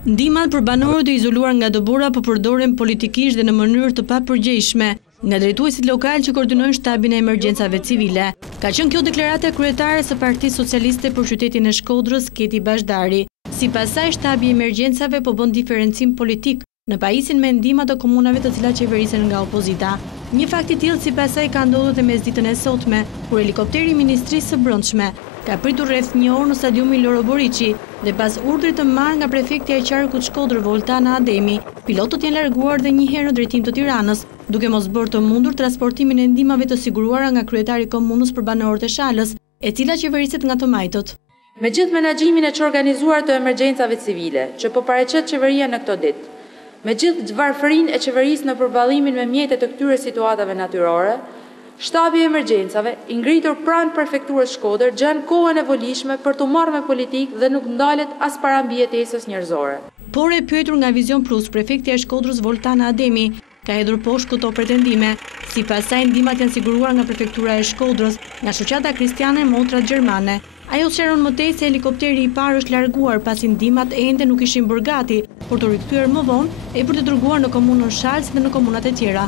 Ndihmat për banorët e izoluar nga dobura po përdoren politikisht dhe në mënyrë të papërgjegjshme nga drejtuesit lokal që koordinojnë shtabin e emergjencave civile. Ka qenë kjo deklarata kryetare së Partisë Socialiste për qytetin e Shkodrës, Keti Bashdari. Sipas saj, shtabi i emergjencave po bën diferencim politik në pajisjen me ndihmat të komunave të cilat qeverisen nga opozita. Një fakt i tillë sipas saj ka ndodhur dhe mesditën e sotme, kur helikopteri i Ministrisë së Brendshme ka pritur rreth një orë në stadiumin Loro Boriçi dhe pas urdhrit të marrë nga prefekti i qarkut Shkodër Voltana Ademi, pilotët janë larguar dhe një herë në drejtim të Tiranës, duke mos bërë të mundur transportimin e ndihmave të siguruara nga kryetari i komunës për banorët e Shalës, e cila qeveriset nga të majtët. Me gjithë menaxhimin e çorganizuar të emergjencave civile, që po paraqet qeveria në këto ditë, me gjithë varfërinë e qeverisë në përballimin me mjetet të këtyre situatave natyrore, shtabi i emergjencave, i ngritur pranë prefekturës Shkodër, gjan kohën e volishme për të marrë me politikë dhe nuk ndalet as para mbijetesës njerëzore. Por e pyetur nga Vision Plus, prefekti i Shkodrës Voltana Ademi ka hedhur poshtë këto pretendime. Sipas saj, ndihmat janë siguruar nga prefektura e Shkodrës, nga shoqata kristiane Motra Gjermane. Ajo sqaron më tej se helikopteri i parë është larguar pasi ndihmat ende nuk ishin bërë gati, por të rikthyer më vonë e për të dërguar në komunën Shalës dhe në komunat e tjera.